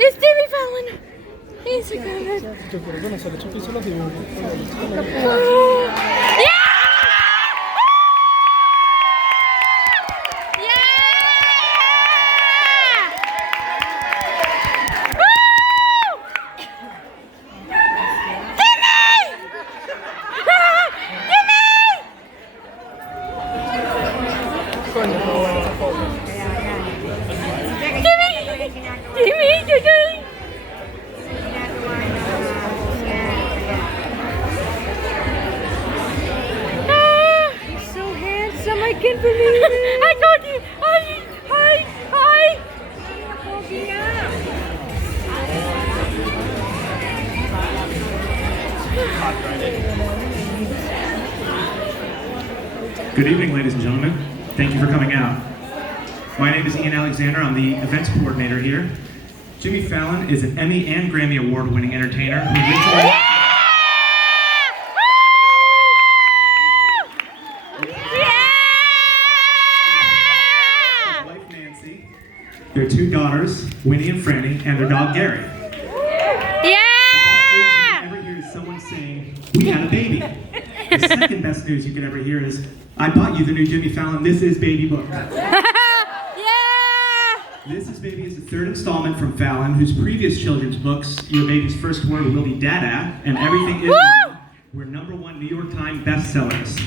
It's Jimmy Fallon. He's a good. Yeah! I can't believe it. I got you. Hi. Good evening, ladies and gentlemen. Thank you for coming out. My name is Ian Alexander. I'm the events coordinator here. Jimmy Fallon is an Emmy and Grammy award-winning entertainer who recently... Their two daughters, Winnie and Franny, and their dog, Gary. Yeah! The best news you can ever hear is someone saying, "We had a baby." The second best news you could ever hear is, "I bought you the new Jimmy Fallon This Is Baby book." Yeah! This Is Baby is the third installment from Fallon, whose previous children's books, Your Baby's First Word Will Be Dada, and Everything Is Wrong, were #1 New York Times bestsellers.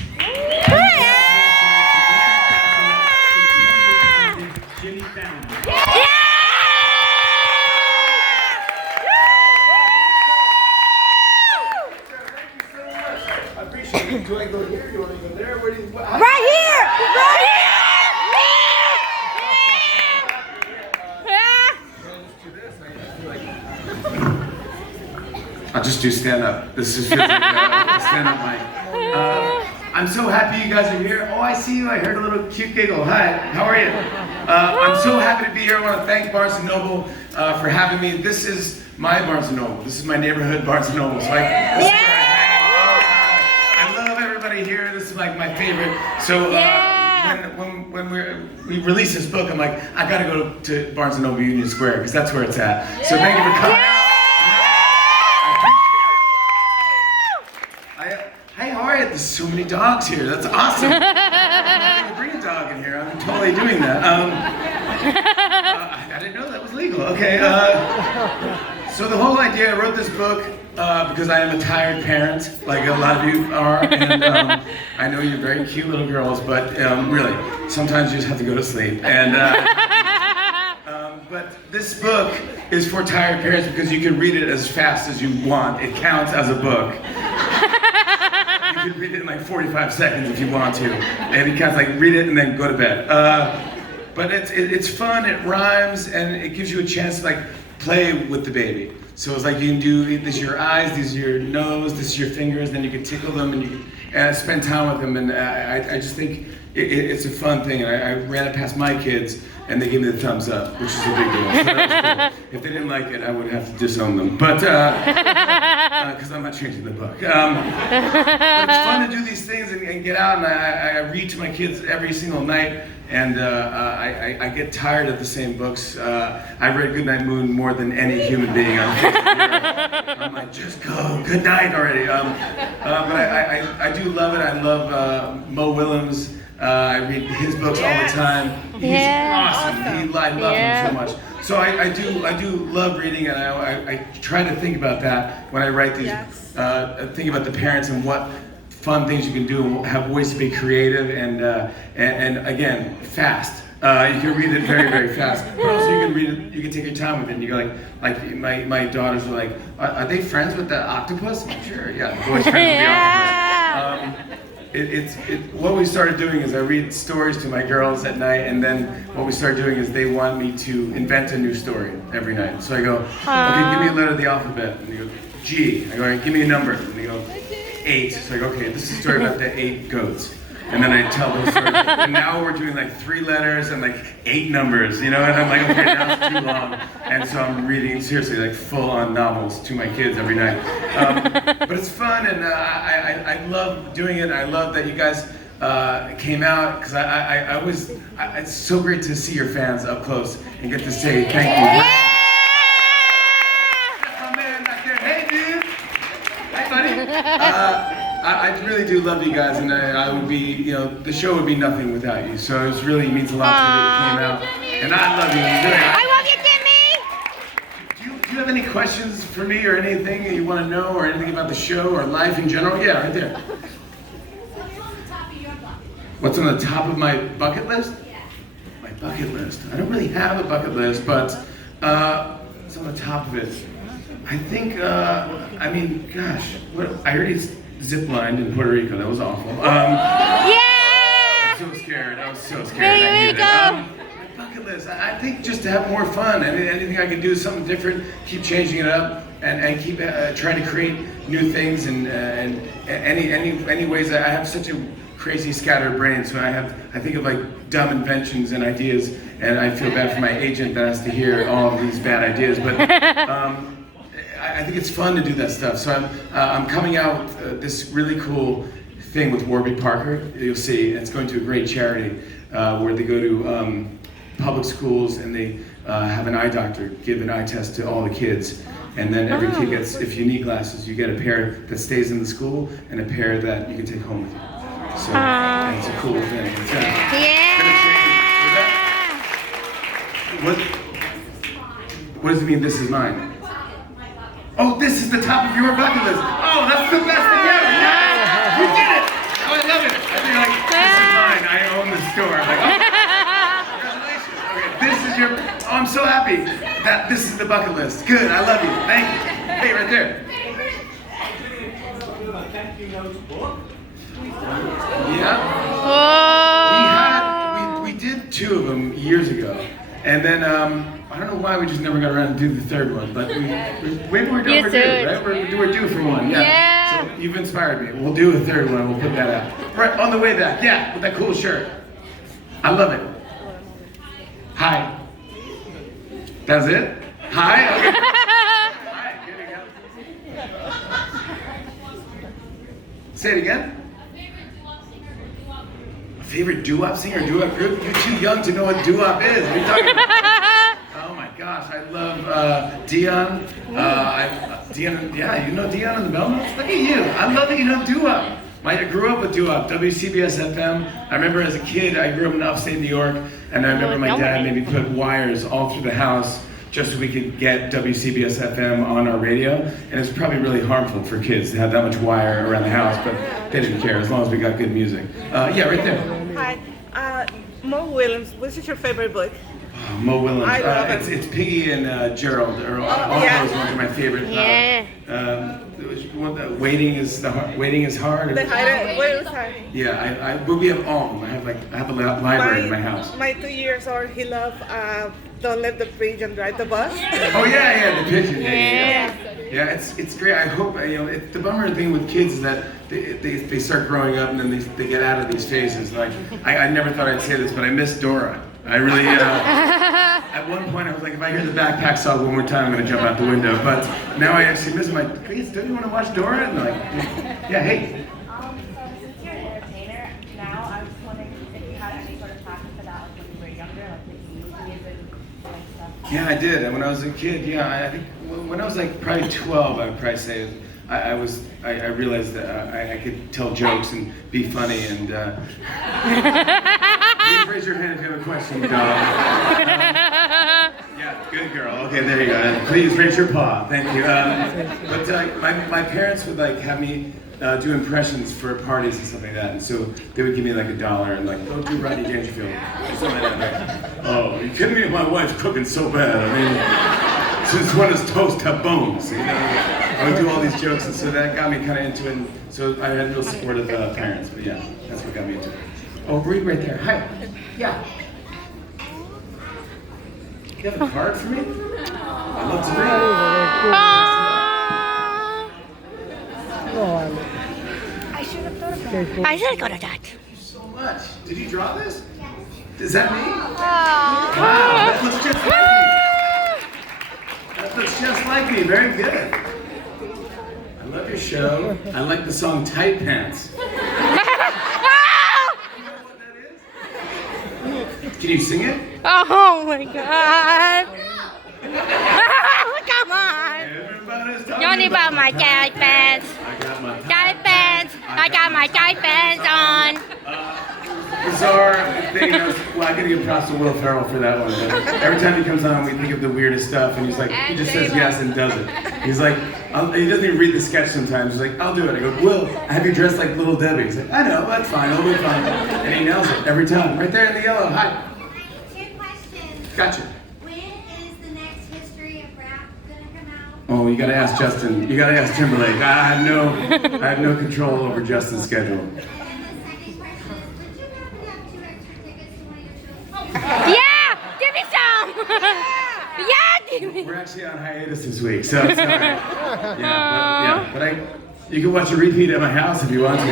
Jimmy Fallon. I appreciate it. Do I go here? Do I go there? Where do you, Right here! I'll just do stand up. This is just like a stand up mic. I'm so happy you guys are here. Oh, I see you. I heard a little cute giggle. Hi, how are you? I'm so happy to be here. I want to thank Barnes & Noble for having me. This is my Barnes & Noble. This is my neighborhood Barnes & Noble. So this is where I hang all the time. I love everybody here. This is like my favorite. So when we release this book, I'm like, I gotta go to Barnes & Noble Union Square because that's where it's at. So thank you for coming out. Hey, how are you? There's so many dogs here. That's awesome. I bring a dog in here. I'm totally doing that. I didn't know that was legal. Okay. So the whole idea, I wrote this book because I am a tired parent, like a lot of you are, and I know you're very cute little girls, but really, sometimes you just have to go to sleep. And but this book is for tired parents because you can read it as fast as you want. It counts as a book. You can read it in like 45 seconds if you want to. And it counts like read it and then go to bed. But it's fun, it rhymes, and it gives you a chance to like play with the baby. So it's like you can do, this is your eyes, this is your nose, this is your fingers, then you can tickle them and you can spend time with them. And I just think it's a fun thing. And I ran it past my kids and they gave me the thumbs up, which is a big deal. So that was cool. If they didn't like it, I would have to disown them. But, because I'm not changing the book. But it's fun to do these things and get out, and I read to my kids every single night, and I get tired of the same books. I read Goodnight Moon more than any human being on Facebook. I'm like, just go, good night already. But I do love it. I love Mo Willems. I read his books all the time. He's awesome. I love him so much. So I do love reading, and I try to think about that when I write these. Think about the parents and what fun things you can do, and have ways to be creative and again fast. You can read it very, very fast, but also you can read it. You can take your time with it. And you go like my daughters were like, are they friends with the octopus? I'm sure, yeah, the boys friends with the octopus. What we started doing is I read stories to my girls at night, and then what we started doing is they want me to invent a new story every night. So I go, okay, give me a letter of the alphabet. And they go, G. I go, all right, give me a number. And they go, 8. So I go, okay, this is a story about the 8 goats. And then I tell those stories. And now we're doing like 3 letters and like 8 numbers, you know? And I'm like, okay, now it's too long. And so I'm reading, seriously, like full-on novels to my kids every night. But it's fun, and I love doing it. I love that you guys came out, because I it's so great to see your fans up close and get to say thank you. I really do love you guys, and I would be, you know, the show would be nothing without you. So it really means a lot to me that you came out, and I love you. I love you, Timmy. Do you have any questions for me or anything that you want to know or anything about the show or life in general? Yeah, right there. What's on the top of my bucket list? My bucket list. I don't really have a bucket list, but it's on the top of it. I think, I mean, gosh, I already zip-lined in Puerto Rico. That was awful. Yeah! I'm so scared. I was so scared. There you go. My bucket list. I think just to have more fun. Anything I can do something different, keep changing it up, and keep trying to create new things and any ways that I have such a crazy scattered brain, so I think of like dumb inventions and ideas, and I feel bad for my agent that has to hear all of these bad ideas, but I think it's fun to do that stuff. So I'm coming out with this really cool thing with Warby Parker. You'll see, it's going to a great charity where they go to public schools and they have an eye doctor give an eye test to all the kids. And then every kid gets, if you need glasses, you get a pair that stays in the school and a pair that you can take home with you. So and it's a cool thing. It's what does it mean, this is mine? Oh, this is the top of your bucket list. Oh, that's the best thing ever. Yes! You did it! Oh, I love it. I feel like, this is mine. I own the store. I'm like, oh, congratulations. Okay, this is your, oh, I'm so happy that this is the bucket list. Good, I love you. Thank you. Hey, right there. Yeah. We did 2 of them years ago, and then I don't know why we just never got around to do the 3rd one, but maybe we're due, right? We're due for one. Yeah. So you've inspired me. We'll do a 3rd one. We'll put that out right on the way back. Yeah, with that cool shirt. I love it. Hi. That's it. Hi. Okay. Hi. Good again. Say it again. Favorite doo-wop singer or doo-wop group? You're too young to know what doo-wop is. What are you talking about? Oh my gosh, I love Dion. Dion, yeah, you know Dion and the Belmonts? Look at you. I love that you know doo-wop. I grew up with doo-wop, WCBS FM. I remember as a kid, I grew up in upstate New York, and I remember my dad made me put wires all through the house just so we could get WCBS FM on our radio. And it's probably really harmful for kids to have that much wire around the house, but they didn't care as long as we got good music. Yeah, right there. Hi, Mo Willems. Which is your favorite book? Mo Willems. I love it. It's Piggy and Gerald. All those ones are my favorite. Yeah. Waiting is hard. The Hiding. Wait, was hard. Yeah, but we have all of them. I have a library in my house. My 2 years old, he loved Don't Let the Pigeon Drive the Bus. Oh yeah, the pigeon. Yeah, it's great. I hope the bummer thing with kids is that they start growing up and then they get out of these phases. Like I never thought I'd say this, but I miss Dora. I really. At one point, I was like, if I hear the backpack song one more time, I'm gonna jump out the window. But now I actually miss them. Like, please, don't you want to watch Dora? And they're like, yeah, hey. Since you're an entertainer now, I was wondering if you had any sort of passion for that when you were younger, like music and stuff. Yeah, I did. And when I was a kid, I think when I was like probably 12, I would probably say I realized that I could tell jokes and be funny and. Please raise your hand if you have a question, dog. Yeah, good girl. Okay, there you go. Please raise your paw. Thank you. But my parents would like have me do impressions for parties and stuff like that, and so they would give me like $1 and like, go do Rodney Dangerfield or something like that. Like, oh, are you kidding me? My wife's cooking so bad. I mean, since when does toast have bones? You know, I would do all these jokes, and so that got me kind of into it. And so I had real supportive parents. But yeah, that's what got me into it. Oh, read right there. Hi. Yeah. You have a card for me? I'd love to read. I should have thought of that. I should go to that. Thank you so much. Did you draw this? Is that me? Aww. Wow, that looks just like me. That looks just like me. Very good. I love your show. I like the song Tight Pants. Can you sing it? Oh my God! Come on! Everybody's talking Johnny about my tight pants. I got my I got my tight pants on. Bizarre thing. Well, I gotta give props to Will Ferrell for that one. But every time he comes on, we think of the weirdest stuff, and he's like, he just says yes and does it. He's like, he doesn't even read the sketch sometimes. He's like, I'll do it. I go, Will, I have you dressed like Little Debbie. He's like, I know, that's fine, it'll be fine. And he nails it every time. Right there in the yellow. Hi. Two questions. Gotcha. When is the next History of Rap gonna come out? Oh, you gotta ask Justin. You gotta ask Timberlake. I have no control over Justin's schedule. And the second question is, would you happen to have 2 extra tickets to one of your shows? Yeah, give me some. Yeah, give me. We're actually on hiatus this week, so it's not. But you can watch a repeat at my house if you want to.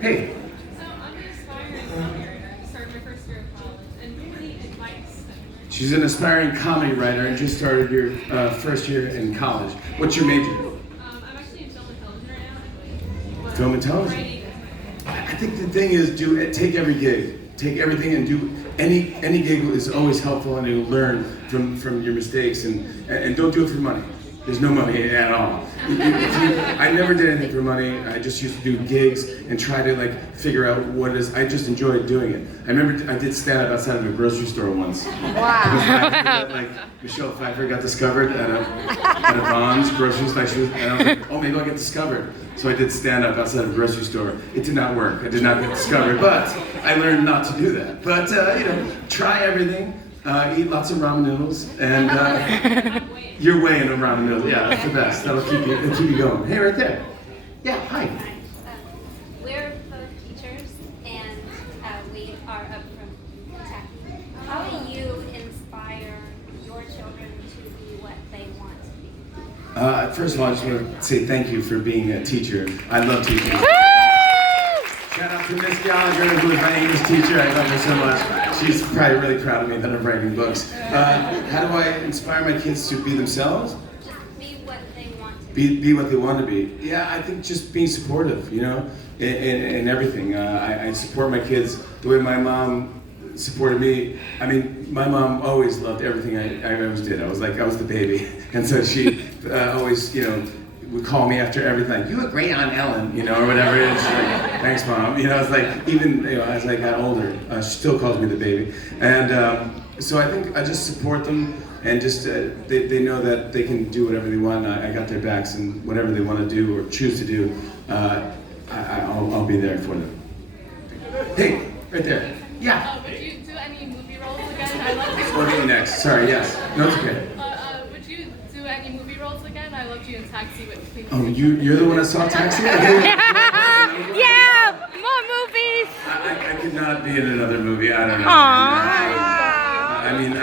Hey. So I'm an aspiring writer. I started my first year of college, and really advice. She's an aspiring comedy writer and just started your first year in college. What's your major? I'm actually in film and television right now, I believe. Film and television. Writing. I think the thing is, take every gig. Take everything and do any gig is always helpful, and you'll learn from your mistakes, and don't do it for money. There's no money at all. I never did anything for money. I just used to do gigs and try to figure out what it is. I just enjoyed doing it. I remember I did stand up outside of a grocery store once. Wow. Michelle Pfeiffer got discovered at a Vons grocery store, and I was like, oh, maybe I'll get discovered. So I did stand up outside of a grocery store. It did not work. I did not get discovered, but I learned not to do that. But try everything. Eat lots of ramen noodles, and you're way into ramen noodles. Yeah, that's the best. That'll keep you going. Hey, right there. Yeah, hi. We're both teachers, and we are up from Kentucky. How do you inspire your children to be what they want to be? First of all, I just want to say thank you for being a teacher. I love teaching. Shout out to Miss Gallagher, who is my English teacher. I love her so much. She's probably really proud of me that I'm writing books. How do I inspire my kids to be themselves? Just be what they want to Be what they want to be. Yeah, I think just being supportive, in everything. I support my kids the way my mom supported me. I mean, my mom always loved everything I always did. I was the baby, and so she always, would call me after everything. You look great on Ellen, or whatever it is. She's like, thanks, Mom. It's like, even as I got older, she still calls me the baby. And so I think I just support them, and just they know that they can do whatever they want. I got their backs, and whatever they want to do or choose to do, I'll be there for them. Hey, right there. Yeah. Would you do any movie roles again? I love you. What do you next? Sorry, yes. No, it's okay. Would you do any movie roles again? I loved you in Taxi with Queen. Oh, you're the one that saw Taxi? Yeah, more movies. I could not be in another movie. I don't know. I'm a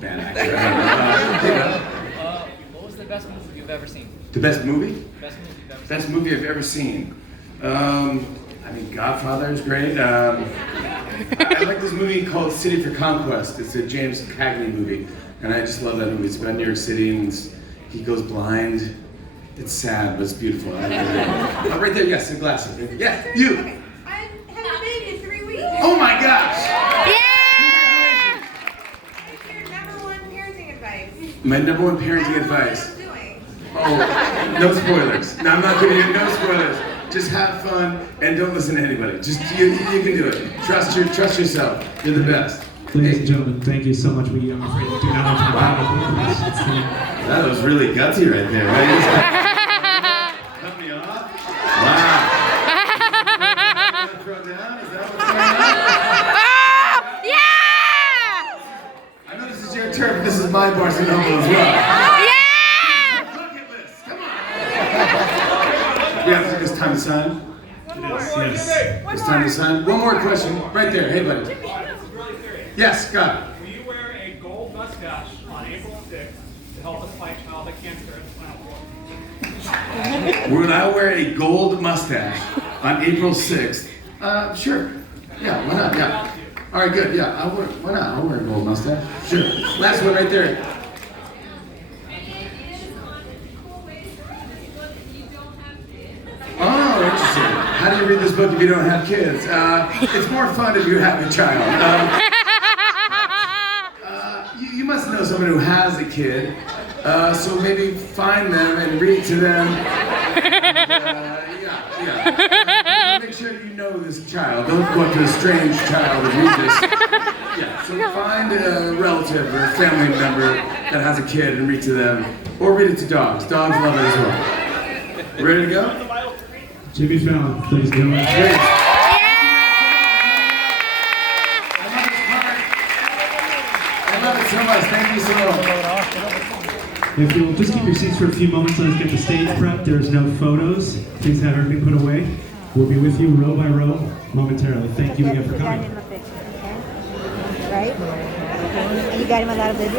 bad actor. I don't know. What was the best movie you've ever seen? The best movie? Best movie you've ever seen. Best movie I've ever seen. Godfather is great. I like this movie called City for Conquest. It's a James Cagney movie, and I just love that movie. It's about New York City, and he goes blind. It's sad, but it's beautiful. Right there, yes, the glasses. Yeah, you. Okay, I had a baby in 3 weeks. Oh my gosh! Yeah. What's your #1 parenting advice? My #1 I parenting don't know what advice. I'm doing. Oh, no spoilers. No, I'm not giving you no spoilers. Just have fun and don't listen to anybody. Just you can do it. Trust yourself. You're the best. Ladies and gentlemen, thank you so much. I'm afraid we do not have time. That was really gutsy right there, right? Cut me off? Wow. Throw down? Is that what's going on? Oh, yeah. I know this is your turf. This is my Barcelona as well. Yeah. Bucket list. Come on. Yeah, it's time to sign. Yes. It's time to sign. One more question. Right there. Hey, buddy. Yes, Scott. Will you wear a gold mustache on April 6th to help us fight childhood cancer in the final four? Will I wear a gold mustache on April 6th? Sure. Yeah, why not? Yeah. All right, good. Yeah, why not? I'll wear a gold mustache. Sure. Last one right there. Oh, interesting. How do you read this book if you don't have kids? It's more fun if you have a child. You must know someone who has a kid, so maybe find them and read to them Yeah. Make sure you know this child. Don't go up to a strange child and read this. Yeah, so find a relative or a family member that has a kid and read to them. Or read it to dogs. Dogs love it as well. Ready to go? Jimmy Fallon, ladies and gentlemen. Great. I love it so much. Thank you so much. If you'll just keep your seats for a few moments, let us get the stage prep. There's no photos. Please have everything put away. We'll be with you row by row momentarily. Thank you again for coming. Right? And you got him a lot of videos?